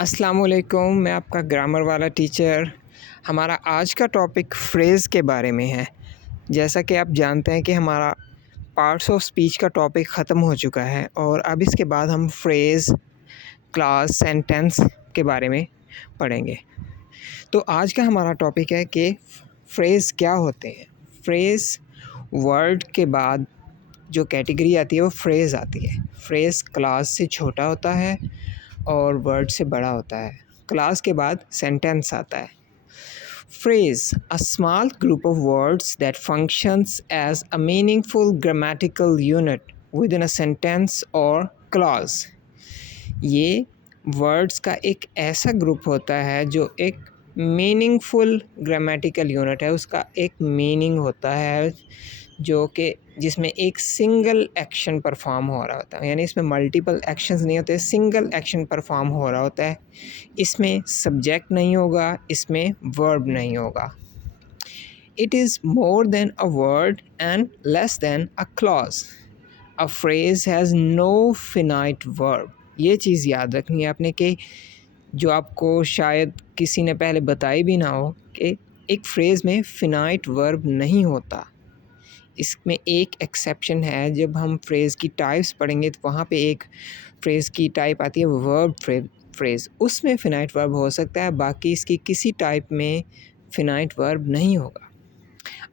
अस्सलाम वालेकुम, मैं आपका ग्रामर वाला टीचर। हमारा आज का टॉपिक फ्रेज़ के बारे में है। जैसा कि आप जानते हैं कि हमारा पार्ट्स ऑफ स्पीच का टॉपिक ख़त्म हो चुका है और अब इसके बाद हम फ्रेज़, क्लास, सेंटेंस के बारे में पढ़ेंगे। तो आज का हमारा टॉपिक है कि फ्रेज़ क्या होते हैं। फ्रेज़ वर्ड के बाद जो कैटेगरी आती है वो फ्रेज़ आती है। फ्रेज़ क्लास से छोटा होता है और वर्ड से बड़ा होता है। क्लास के बाद सेंटेंस आता है। Phrase, a small group of words that functions as a meaningful grammatical unit within a sentence or clause। ये वर्ड्स का एक ऐसा ग्रुप होता है जो एक मीनिंगफुल ग्रामेटिकल यूनिट है, उसका एक मीनिंग होता है जो कि जिसमें एक सिंगल एक्शन परफॉर्म हो रहा होता है, यानी इसमें मल्टीपल एक्शंस नहीं होते, सिंगल एक्शन परफॉर्म हो रहा होता है। इसमें सब्जेक्ट नहीं होगा, इसमें वर्ब नहीं होगा। It is more than a word and less than a clause. A phrase has no finite verb. ये चीज़ याद रखनी है आपने कि जो आपको शायद किसी ने पहले बताई भी ना हो कि एक फ्रेज़ में फिनाइट वर्ब नहीं होता। इसमें एक एक्सेप्शन है, जब हम फ्रेज़ की टाइप्स पढ़ेंगे तो वहाँ पे एक फ्रेज़ की टाइप आती है वर्ब फ्रेज़, उसमें फिनाइट वर्ब हो सकता है, बाकी इसकी किसी टाइप में फिनाइट वर्ब नहीं होगा।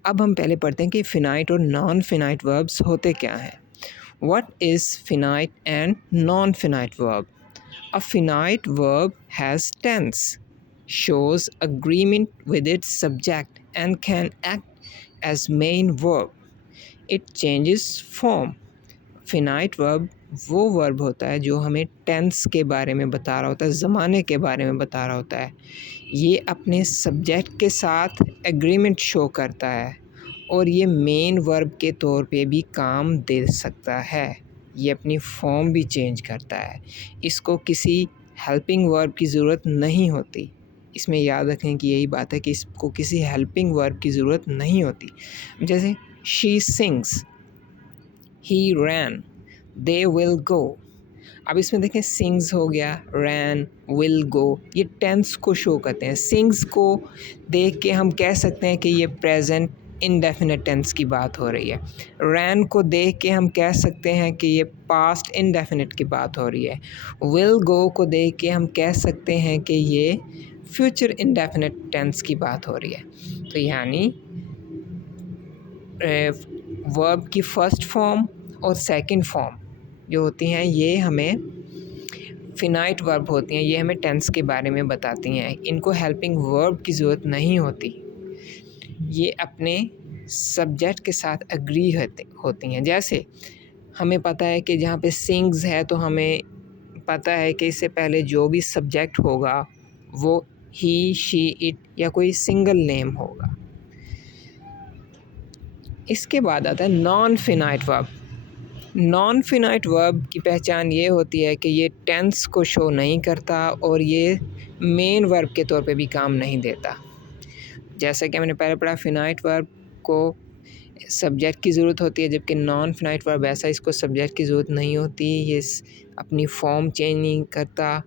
अब हम पहले पढ़ते हैं कि फिनाइट और नॉन फिनाइट वर्ब्स होते क्या हैं। What is finite and non finite verb? A finite verb has tense, shows agreement with its subject, and can act as main verb. It changes form. Finite verb वो verb होता है जो हमें tense के बारे में बता रहा होता है, ज़माने के बारे में बता रहा होता है। ये अपने सब्जेक्ट के साथ एग्रीमेंट शो करता है और ये मेन वर्ब के तौर पे भी काम दे सकता है। ये अपनी फॉर्म भी चेंज करता है। इसको किसी हेल्पिंग वर्ब की ज़रूरत नहीं होती। इसमें याद रखें कि यही बात है कि इसको किसी हेल्पिंग वर्ब की ज़रूरत नहीं होती। जैसे she sings, he ran, they will go. अब इसमें देखें सिंग्स हो गया, रैन, विल गो, ये टेंस को शो करते हैं। सिंग्स को देख के हम कह सकते हैं कि ये प्रेजेंट इंडेफिनिट टेंस की बात हो रही है। रैन को देख के हम कह सकते हैं कि ये पास्ट इंडेफिनिट की बात हो रही है। विल गो को देख के हम कह सकते हैं कि ये फ्यूचर इंडेफिनिट टेंस की बात हो रही है। तो यानी वर्ब की फ़र्स्ट फॉर्म और सेकंड फॉर्म जो होती हैं ये हमें फिनाइट वर्ब होती हैं, ये हमें टेंस के बारे में बताती हैं। इनको हेल्पिंग वर्ब की ज़रूरत नहीं होती, ये अपने सब्जेक्ट के साथ एग्री होती हैं। जैसे हमें पता है कि जहाँ पे सिंग्स है तो हमें पता है कि इससे पहले जो भी सब्जेक्ट होगा वो ही, शी, इट या कोई सिंगल नेम होगा। इसके बाद आता है non finite verb. Non finite verb की पहचान ये होती है कि ये टेंस को शो नहीं करता और ये मेन वर्ब के तौर पे भी काम नहीं देता। जैसा कि मैंने पहले पढ़ा, फिनाइट वर्ब को सब्जेक्ट की ज़रूरत होती है, जबकि नॉन फिनाइट वर्ब ऐसा इसको सब्जेक्ट की ज़रूरत नहीं होती। ये अपनी फॉर्म चेंज नहीं करता।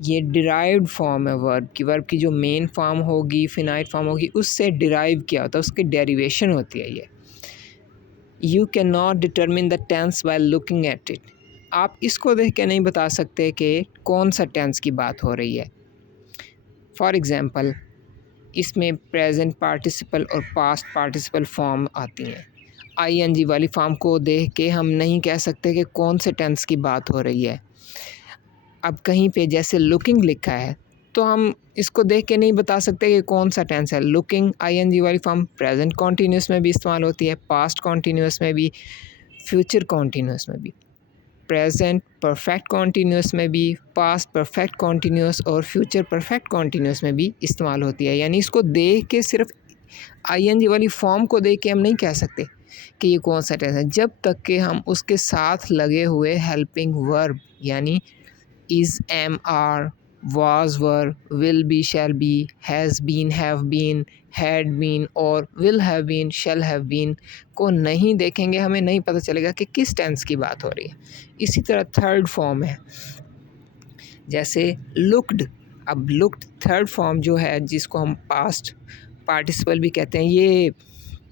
ये डिराइव्ड फॉर्म है वर्ब की जो मेन फॉर्म होगी, फिनाइट फॉर्म होगी, उससे डिराइव किया होता है, उसकी डेरिवेशन होती है ये। You cannot determine the tense while looking at it। आप इसको देख के नहीं बता सकते कि कौन सा टेंस की बात हो रही है। फॉर एग्ज़ाम्पल इसमें प्रेजेंट पार्टिसिपल और पास्ट पार्टिसिपल फॉर्म आती हैं। आईएनजी वाली फॉर्म को देख के हम नहीं कह सकते कि कौन से टेंस की बात हो रही है। अब कहीं पे जैसे लुकिंग लिखा है तो हम इसको देख के नहीं बता सकते कि कौन सा टेंस है। लुकिंग आईएनजी वाली फॉर्म प्रेजेंट कॉन्टीन्यूस में भी इस्तेमाल होती है, पास्ट कॉन्टीन्यूस में भी, फ्यूचर कॉन्टीन्यूस में भी। प्रेजेंट परफेक्ट कॉन्टीन्यूस में भी, पास्ट परफेक्ट कॉन्टीन्यूस और फ्यूचर परफेक्ट कॉन्टीन्यूस में भी इस्तेमाल होती है। यानी इसको देख के सिर्फ आईएनजी वाली फॉर्म को देख के हम नहीं कह सकते कि ये कौन सा टेंस है, जब तक कि हम उसके साथ लगे हुए हेल्पिंग वर्ब यानी is, am, are, was, were, will be, shall be, has been, have been, had been और will have been, shall have been को नहीं देखेंगे, हमें नहीं पता चलेगा कि किस टेंस की बात हो रही है। इसी तरह थर्ड फॉर्म है जैसे लुक्ड, अब लुक्ड थर्ड फॉर्म जो है जिसको हम पास्ट पार्टिसिपल भी कहते हैं, ये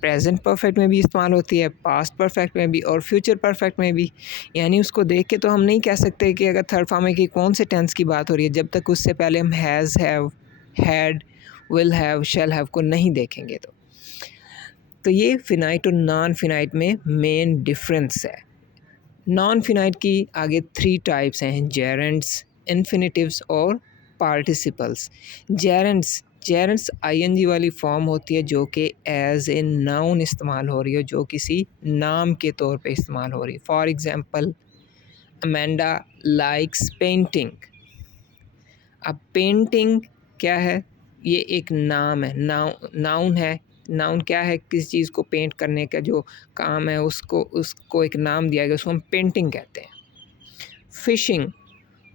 प्रेजेंट परफेक्ट में भी इस्तेमाल होती है, पास्ट परफेक्ट में भी और फ्यूचर परफेक्ट में भी। यानी उसको देख के तो हम नहीं कह सकते कि अगर थर्ड फॉर्म है कि कौन से टेंस की बात हो रही है जब तक उससे पहले हम has, have, had, will have, shall have को नहीं देखेंगे। तो ये फिनाइट और नॉन फिनाइट में मेन डिफरेंस है। नॉन फिनाइट की आगे 3 टाइप्स हैं, जेरेंड्स, इन्फिनिटिव्स और पार्टिसिपल्स। जेरेंड्स आईएनजी वाली फॉर्म होती है जो कि एज ए नाउन इस्तेमाल हो रही है, जो किसी नाम के तौर पे इस्तेमाल हो रही है। For example, Amanda likes painting. अब पेंटिंग क्या है? ये एक नाम है, नाउन है। नाउन क्या है? किसी चीज़ को पेंट करने का जो काम है उसको एक नाम दिया गया, उसको हम पेंटिंग कहते हैं। फ़िशिंग,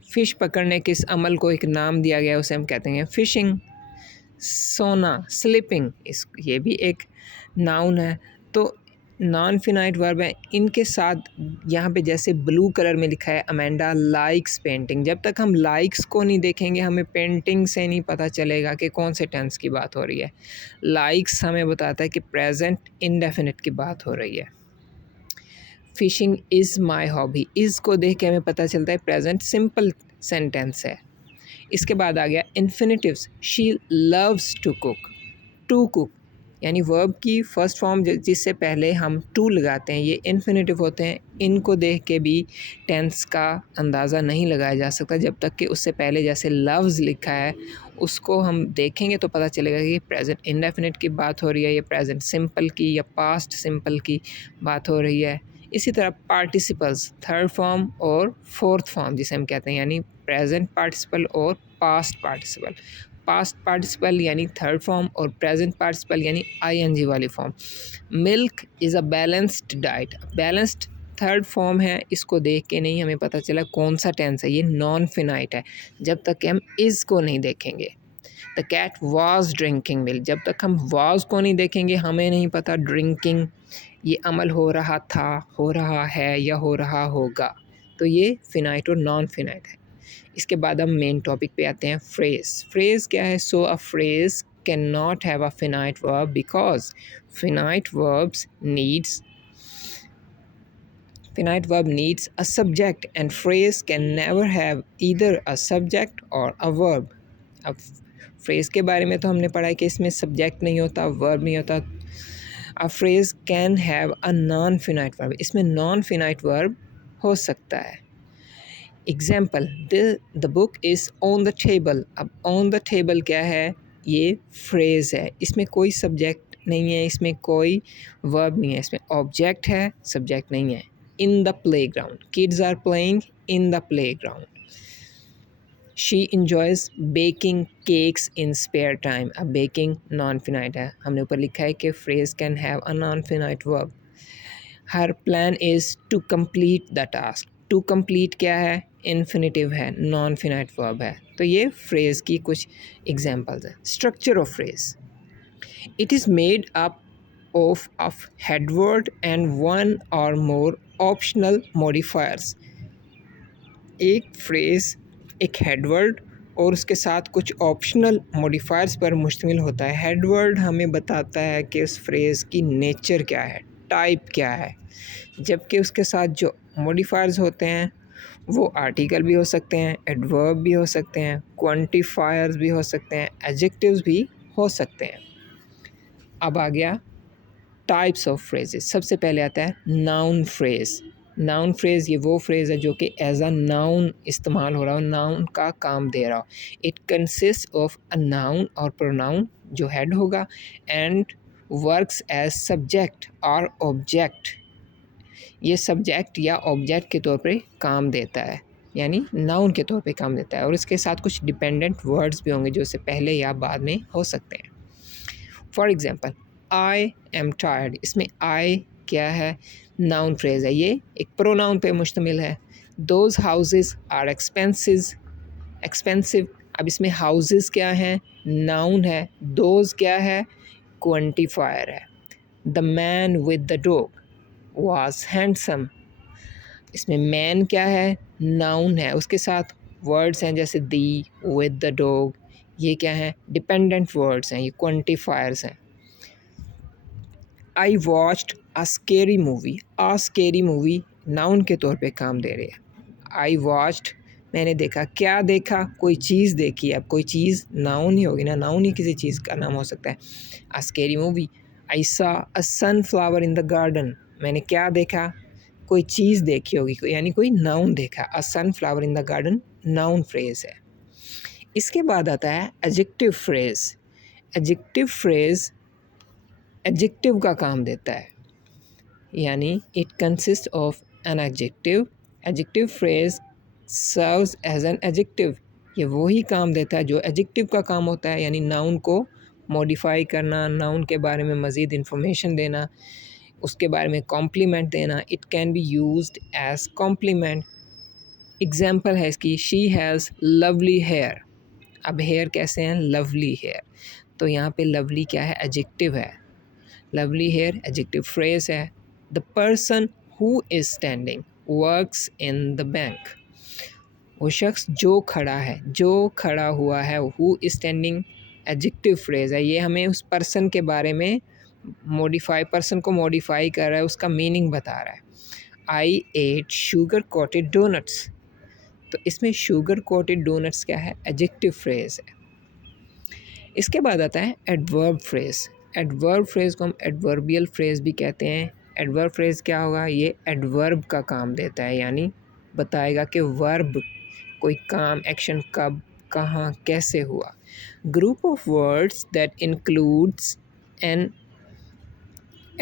फ़िश पकड़ने के इस अमल को एक नाम दिया गया, उसे हम कहते हैं फ़िशिंग। सोना, स्लीपिंग, ये भी एक नाउन है। तो नॉन फिनाइट वर्ब है, इनके साथ यहाँ पे जैसे ब्लू कलर में लिखा है अमेंडा लाइक्स पेंटिंग, जब तक हम लाइक्स को नहीं देखेंगे हमें पेंटिंग से नहीं पता चलेगा कि कौन से टेंस की बात हो रही है। लाइक्स हमें बताता है कि प्रेजेंट इंडेफिनिट की बात हो रही है। Fishing is my hobby, is को देख के हमें पता चलता है प्रेजेंट सिंपल सेंटेंस है। इसके बाद आ गया इन्फिनिटिव्स, शी लव्स टू कुक, यानी वर्ब की फर्स्ट फॉर्म जिससे पहले हम टू लगाते हैं, ये इन्फिनिटिव होते हैं। इनको देख के भी टेंस का अंदाज़ा नहीं लगाया जा सकता जब तक कि उससे पहले जैसे लव्स लिखा है उसको हम देखेंगे तो पता चलेगा कि प्रेजेंट इंडेफिनिट की बात हो रही है, या प्रेजेंट सिंपल की या पास्ट सिंपल की बात हो रही है। इसी तरह पार्टिसिपल्स, थर्ड फॉर्म और फोर्थ फॉर्म जिसे हम कहते हैं, यानी प्रेजेंट पार्टिसिपल और पास्ट पार्टिसिपल। पास्ट पार्टिसिपल यानी थर्ड फॉर्म और प्रेजेंट पार्टिसिपल यानी आईएनजी वाली form. Milk is a balanced diet, balanced third form है, इसको देख के नहीं हमें पता चला कौन सा टेंस है, ये नॉन फिनाइट है जब तक कि हम इज़ को नहीं देखेंगे। The cat was drinking milk, जब तक हम वॉज को नहीं देखेंगे हमें नहीं पता ड्रिंकिंग ये अमल हो रहा था, हो रहा है या हो रहा होगा। तो ये फिनाइट और नॉन फिनाइट है। इसके बाद हम मेन टॉपिक पे आते हैं, फ्रेज। फ्रेज क्या है? So a phrase can not have a finite verb because finite verbs needs finite verb needs a subject and phrase can never have either a subject or a verb. अब phrase के बारे में तो हमने पढ़ा है कि इसमें सब्जेक्ट नहीं होता, वर्ब नहीं होता। अ phrase can have a non finite verb, इसमें नॉन फिनाइट वर्ब हो सकता है। Example, the book is on the table. अब ऑन द टेबल क्या है? ये फ्रेज़ है, इसमें कोई सब्जेक्ट नहीं है, इसमें कोई वर्ब नहीं है, इसमें ऑब्जेक्ट है, सब्जेक्ट नहीं है। In the playground, kids are playing in the playground. She enjoys baking cakes in spare time. अब बेकिंग नॉन फिनाइट है, हमने ऊपर लिखा है कि phrase can have a non finite verb. Her plan is to complete the task. To complete क्या है? Infinitive है, नॉन फिनाइट वर्ब है। तो ये फ्रेज़ की कुछ एग्जांपल्स हैं। Structure of phrase, it is made up of headword and one और मोर ऑप्शनल मॉडिफायर्स। एक फ्रेज़ एक हेडवर्ड और उसके साथ कुछ ऑप्शनल मॉडिफायर्स पर मुश्तमिल होता है। हेडवर्ड हमें बताता है कि उस फ्रेज़ की नेचर क्या है, टाइप क्या है, जबकि उसके साथ जो मॉडिफायर्स होते हैं वो आर्टिकल भी हो सकते हैं, एडवर्ब भी हो सकते हैं, क्वांटिफायर्स भी हो सकते हैं, एडजेक्टिव्स भी हो सकते हैं। अब आ गया टाइप्स ऑफ फ्रेजेस। सबसे पहले आता है नाउन फ्रेज़। नाउन फ्रेज़ ये वो फ्रेज़ है जो कि एज अ नाउन इस्तेमाल हो रहा हो, नाउन का काम दे रहा हो। It consist of a noun और प्रोनाउन जो हेड होगा एंड वर्क्स एज सब्जेक्ट और ऑब्जेक्ट। ये सब्जेक्ट या ऑब्जेक्ट के तौर पे काम देता है, यानी नाउन के तौर पे काम देता है, और इसके साथ कुछ डिपेंडेंट वर्ड्स भी होंगे जो इससे पहले या बाद में हो सकते हैं। For example, I am tired, इसमें आई क्या है? नाउन फ्रेज़ है, ये एक प्रोनाउन पे मुश्तमिल है। Those houses are expensive. अब इसमें हाउसेस क्या हैं? नाउन है। दोज क्या है? क्वांटिफायर है। The man with the dog was handsome, इसमें मैन क्या है? नाउन है, उसके साथ वर्ड्स हैं जैसे दी, विद द डॉग, ये क्या हैं? डिपेंडेंट वर्ड्स हैं, ये क्वांटिफायर्स हैं। I watched a scary movie, a scary movie noun के तौर पे काम दे रही है। आई वॉच्ड, मैंने देखा, क्या देखा? कोई चीज़ देखी। अब कोई चीज़ नाउन ही होगी ना, नाउन ही किसी चीज़ का नाम हो सकता है। A scary movie. I saw a sunflower in the garden, मैंने क्या देखा? कोई चीज़ देखी होगी, यानी कोई नाउन देखा। A sunflower in the garden noun phrase है। इसके बाद आता है adjective phrase. Adjective phrase adjective का काम देता है, यानी it consist of an adjective. Adjective phrase serves as an adjective, ये वही काम देता है जो एडजेक्टिव का काम होता है, यानी नाउन को मॉडिफाई करना, नाउन के बारे में मज़ीद इंफॉर्मेशन देना, उसके बारे में कॉम्प्लीमेंट देना। It can be used as compliment. Example है इसकी, शी हैज़ लवली हेयर। अब हेयर कैसे हैं? Lovely hair. तो यहाँ पे लवली क्या है? एडजेक्टिव है। लवली हेयर एडजेक्टिव फ्रेज है। The person who is standing works in the bank, वो शख्स जो खड़ा है, जो खड़ा हुआ है, who is standing adjective phrase है। ये हमें उस पर्सन के बारे में पर्सन को मॉडिफाई कर रहा है, उसका मीनिंग बता रहा है। आई एट शुगर कोटेड डोनट्स, तो इसमें शुगर कोटेड डोनट्स क्या है? एडजेक्टिव फ्रेज है। इसके बाद आता है एडवर्ब फ्रेज। एडवर्ब फ्रेज को हम एडवर्बियल फ्रेज भी कहते हैं। एडवर्ब फ्रेज क्या होगा? ये एडवर्ब का काम देता है, यानी बताएगा कि वर्ब कोई काम, एक्शन कब, कहाँ, कैसे हुआ। Group of words that includes an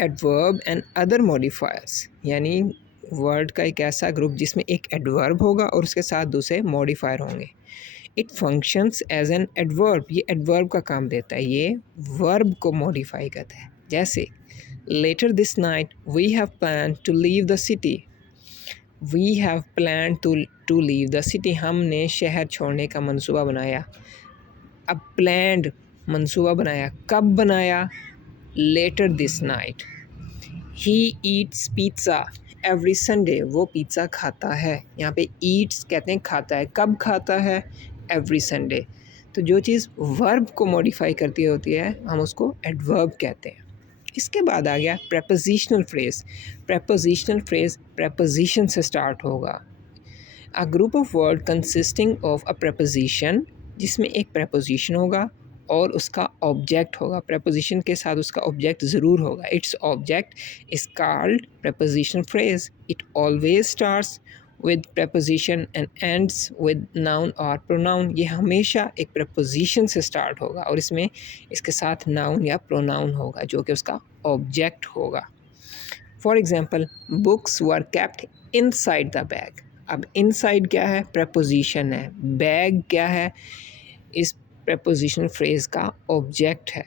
adverb and other modifiers, यानी वर्ड का एक ऐसा ग्रुप जिसमें एक एडवर्ब होगा और उसके साथ दूसरे मॉडिफायर होंगे। It functions as an adverb, ये एडवर्ब का काम देता है, ये वर्ब को मॉडिफाई करता है। जैसे later this night we have plan to leave the city. We have plan to leave the city, हमने शहर छोड़ने का मंसूबा बनाया। अब प्लान्ड, मंसूबा बनाया, कब बनाया? Later this night. He eats pizza every Sunday, वो पिज़्ज़ा खाता है। यहाँ पे ईट्स कहते हैं खाता है, कब खाता है? Every Sunday. तो जो चीज़ वर्ब को मॉडिफाई करती होती है हम उसको एडवर्ब कहते हैं। इसके बाद आ गया prepositional phrase. Prepositional phrase preposition से स्टार्ट होगा। A group of word consisting of a preposition, जिसमें एक प्रेपोजिशन होगा और उसका ऑब्जेक्ट होगा। प्रेपोजिशन के साथ उसका ऑब्जेक्ट ज़रूर होगा। Its object is called preposition phrase. It always starts with preposition and ends with noun और प्रोनाउन। ये हमेशा एक प्रेपोजिशन से स्टार्ट होगा और इसमें इसके साथ नाउन या प्रोनाउन होगा जो कि उसका ऑब्जेक्ट होगा। For example, books were kept inside the bag. अब इनसाइड क्या है? प्रेपोजिशन है। बैग क्या है? इस प्रेपोजिशन फ्रेज का ऑब्जेक्ट है।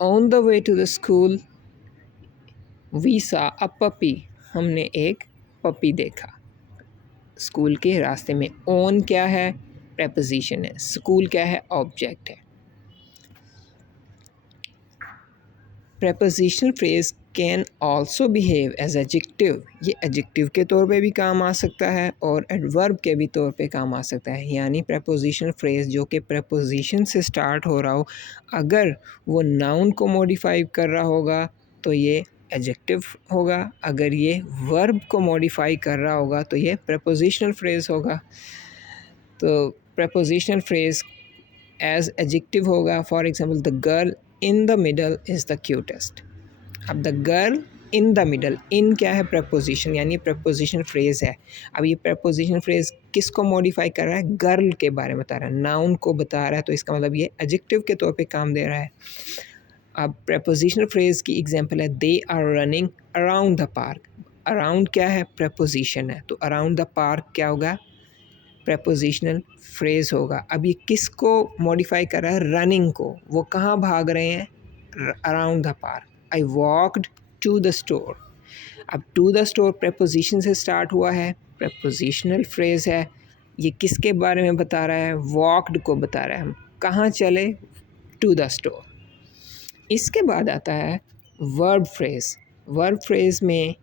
On the way to the school we saw a puppy, हमने एक पपी देखा। स्कूल के रास्ते में ऑन क्या है? प्रेपोजिशन है। स्कूल क्या है? ऑब्जेक्ट है। Prepositional phrase can also behave as adjective, ये एडजेक्टिव के तौर पे भी काम आ सकता है और एडवर्ब के भी तौर पे काम आ सकता है। यानी प्रेपोजिशनल फ्रेज जो कि प्रेपोजिशन से स्टार्ट हो रहा हो, अगर वो नाउन को मॉडिफाई कर रहा होगा तो ये एडजेक्टिव होगा। अगर ये वर्ब को मॉडिफाई कर रहा होगा तो ये प्रेपोजिशनल फ्रेज होगा। तो प्रेपोजिशनल फ्रेज एज एडजेक्टिव होगा। For example, the girl in the middle is the cutest. अब the girl in the middle, in क्या है? प्रपोजिशन, यानी प्रपोजिशन फ्रेज है। अब ये प्रपोजिशन फ्रेज किसको मॉडिफाई कर रहा है? गर्ल के बारे में बता रहा है, नाउन को बता रहा है, तो इसका मतलब ये एडजेक्टिव के तौर पे काम दे रहा है। अब प्रपोजिशनल फ्रेज की एग्जांपल है, they are running around the park. Around क्या है? प्रपोजिशन है, तो अराउंड द पार्क क्या होगा? प्रपोजिशनल फ्रेज होगा। अब ये किसको मॉडिफाई कर रहा है? रनिंग को। वो कहाँ भाग रहे हैं? Around the park. I walked to the store. अब टू द स्टोर प्रपोजिशन से स्टार्ट हुआ है, प्रपोजिशनल फ्रेज है। ये किसके बारे में बता रहा है? वॉकड को बता रहा है। हम कहाँ चले? To the store. इसके बाद आता है वर्ब फ्रेज। वर्ब फ्रेज में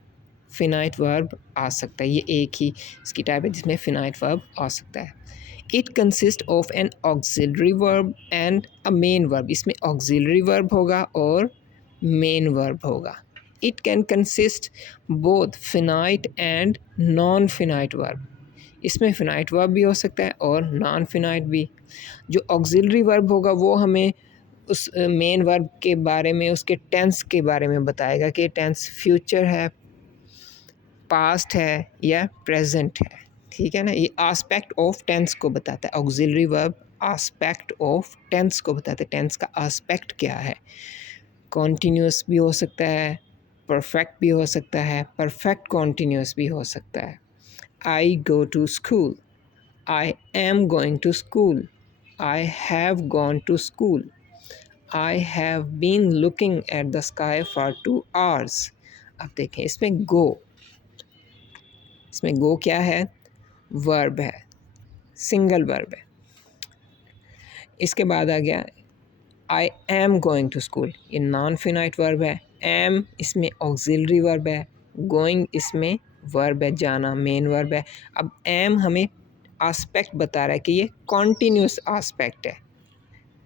फिनाइट वर्ब आ सकता है, ये एक ही इसकी टाइप है जिसमें फिनाइट वर्ब आ सकता है। It consist of N auxiliary verb and a main verb. इसमें ऑक्सिलरी वर्ब होगा और मेन वर्ब होगा। It can consist both finite and non finite verb. इसमें फिनाइट वर्ब भी हो सकता है और नॉन फिनाइट भी। जो ऑक्सिलरी वर्ब होगा वो हमें उस मेन वर्ब के बारे में, उसके टेंस के बारे में बताएगा कि टेंस फ्यूचर है, पास्ट है या प्रेजेंट है। ठीक है ना, ये आस्पेक्ट ऑफ टेंस को बताता है। Auxiliary verb aspect of tense को बताता है, टेंस का आस्पेक्ट क्या है। कॉन्टीन्यूस भी हो सकता है, परफेक्ट भी हो सकता है, परफेक्ट कॉन्टीन्यूस भी हो सकता है। I go to school, I am going to school, I have gone to school, I have been looking at the sky for 2 hours। अब देखें इसमें गो क्या है, वर्ब है, सिंगल वर्ब है। इसके बाद आ गया I am going to school, ये नॉन फिनाइट वर्ब है। एम इसमें ऑक्सिलरी वर्ब है, गोइंग इसमें वर्ब है, जाना मेन वर्ब है। अब एम हमें आस्पेक्ट बता रहा है कि ये कॉन्टीन्यूस आस्पेक्ट है,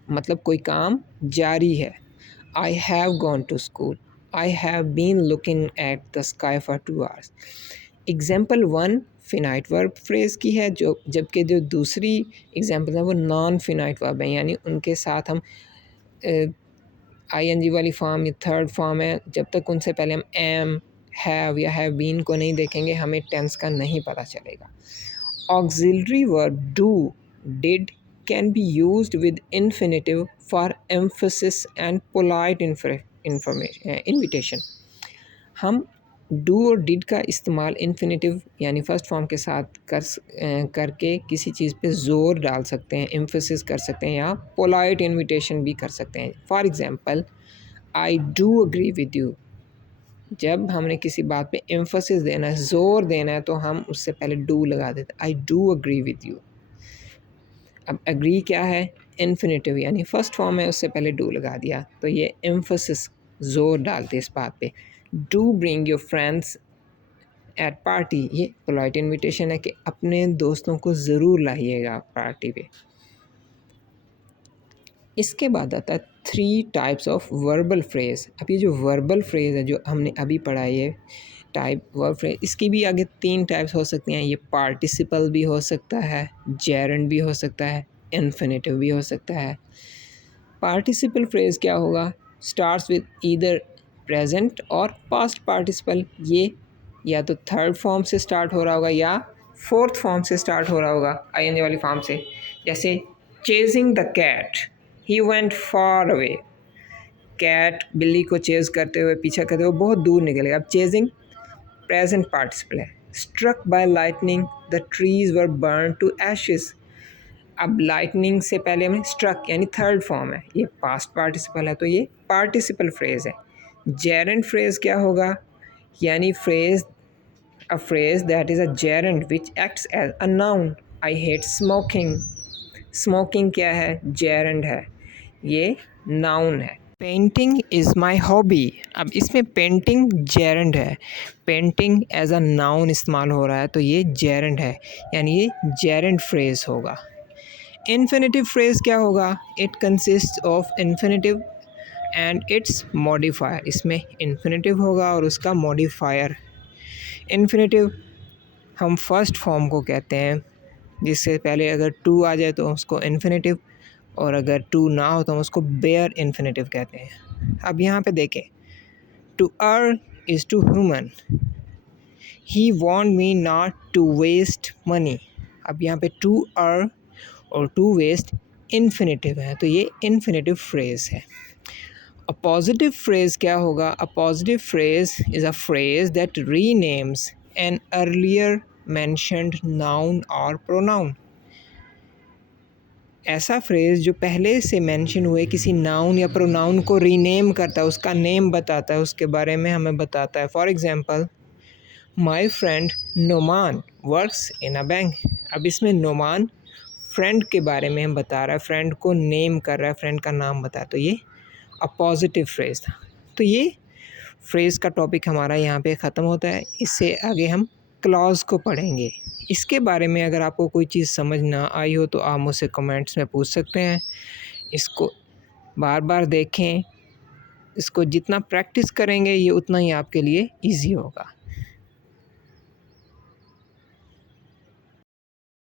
मतलब कोई काम जारी है। I have gone to school, I have been looking at the sky for 2 hours। Example 1 finite verb phrase की है, जबकि जो दूसरी एग्जाम्पल है वो नॉन फिनाइट वर्ब है, यानी उनके साथ हम ING वाली फॉर्म या थर्ड फॉर्म है, जब तक उनसे पहले हम एम, हैव या हैव बीन को नहीं देखेंगे हमें टेंस का नहीं पता चलेगा। Auxiliary verb do, did can be used with infinitive for emphasis and polite invitation. हम डू और डिड का इस्तेमाल इन्फिनेटिव यानी फर्स्ट फॉर्म के साथ करके किसी चीज़ पे ज़ोर डाल सकते हैं, एम्फसिस कर सकते हैं या पोलाइट इन्विटेशन भी कर सकते हैं। For example I do agree with you, जब हमने किसी बात पे एम्फसिस देना है, ज़ोर देना है, तो हम उससे पहले डू लगा देते हैं, I do agree with you. अब अग्री क्या है, इन्फिनेटिव यानी फर्स्ट फॉर्म है, उससे पहले डू लगा दिया, तो ये एम्फसिस ज़ोर डालते इस बात पे। Do bring your friends at party, ये पोलाइट इन्विटेशन है कि अपने दोस्तों को ज़रूर लाइएगा पार्टी पे। इसके बाद आता है 3 टाइप्स ऑफ वर्बल फ्रेज़। अब ये जो वर्बल फ्रेज़ है जो हमने अभी पढ़ा है, ये टाइप वर्ब फ्रेज़, इसकी भी आगे 3 टाइप्स हो सकती हैं। ये पार्टिसिपल भी हो सकता है, जेरेंड भी हो सकता है, इन्फिनेटिव भी हो सकता है। पार्टिसिपल फ्रेज़ क्या होगा, स्टार्ट्स विद ईदर प्रेजेंट और पास्ट पार्टिसिपल। ये या तो थर्ड फॉर्म से स्टार्ट हो रहा होगा या फोर्थ फॉर्म से स्टार्ट हो रहा होगा, ING वाली फॉर्म से। जैसे chasing the cat, he went far away. Cat बिल्ली को चेज़ करते हुए, पीछा करते हुए बहुत दूर निकल गया। अब चेजिंग प्रेजेंट पार्टिसिपल है। Struck by lightning, the trees were burn to ashes. अब लाइटनिंग से पहले हमें स्ट्रक यानी थर्ड फॉर्म है, ये पास्ट पार्टिसिपल है, तो ये पार्टिसिपल फ्रेज़ है। जेरेंड फ्रेज़ क्या होगा, यानी a phrase that is a gerund which acts as a noun. I hate smoking. Smoking क्या है, gerund है, ये noun है। पेंटिंग इज़ माई हॉबी, अब इसमें पेंटिंग gerund है, पेंटिंग एज अ नाउन इस्तेमाल हो रहा है, तो ये gerund है, यानी ये gerund फ्रेज़ होगा। इन्फिनेटिव फ्रेज़ क्या होगा, it consist of infinitive and it's modifier. इसमें इन्फिनेटिव होगा और उसका मॉडिफायर। इन्फिनेटिव हम फर्स्ट फॉर्म को कहते हैं, जिससे पहले अगर टू आ जाए तो उसको इन्फिनेटिव, और अगर टू ना हो तो हम उसको बेयर इन्फिनेटिव कहते हैं। अब यहाँ पे देखें, to err is to human, he want me not to waste money. अब यहाँ पे टू अर्न और टू वेस्ट इन्फिनेटिव है, तो ये इन्फिनेटिव फ्रेज़ है। अ पॉजिटिव फ्रेज़ क्या होगा, a positive phrase is a phrase that renames an earlier mentioned noun और प्रोनाउन। ऐसा फ्रेज़ जो पहले से मेंशन हुए किसी नाउन या प्रोनाउन को रीनेम करता है, उसका नेम बताता है, उसके बारे में हमें बताता है। For example, my friend Noman works in a bank. अब इसमें नोमान फ्रेंड के बारे में हम बता रहा है, फ्रेंड को नेम कर रहा है, फ्रेंड का नाम बता, तो ये अ पॉजिटिव फ्रेज़ था। तो ये फ्रेज़ का टॉपिक हमारा यहाँ पे ख़त्म होता है। इससे आगे हम क्लॉज़ को पढ़ेंगे। इसके बारे में अगर आपको कोई चीज़ समझ ना आई हो तो आप मुझसे कमेंट्स में पूछ सकते हैं। इसको बार-बार देखें, इसको जितना प्रैक्टिस करेंगे ये उतना ही आपके लिए ईज़ी होगा।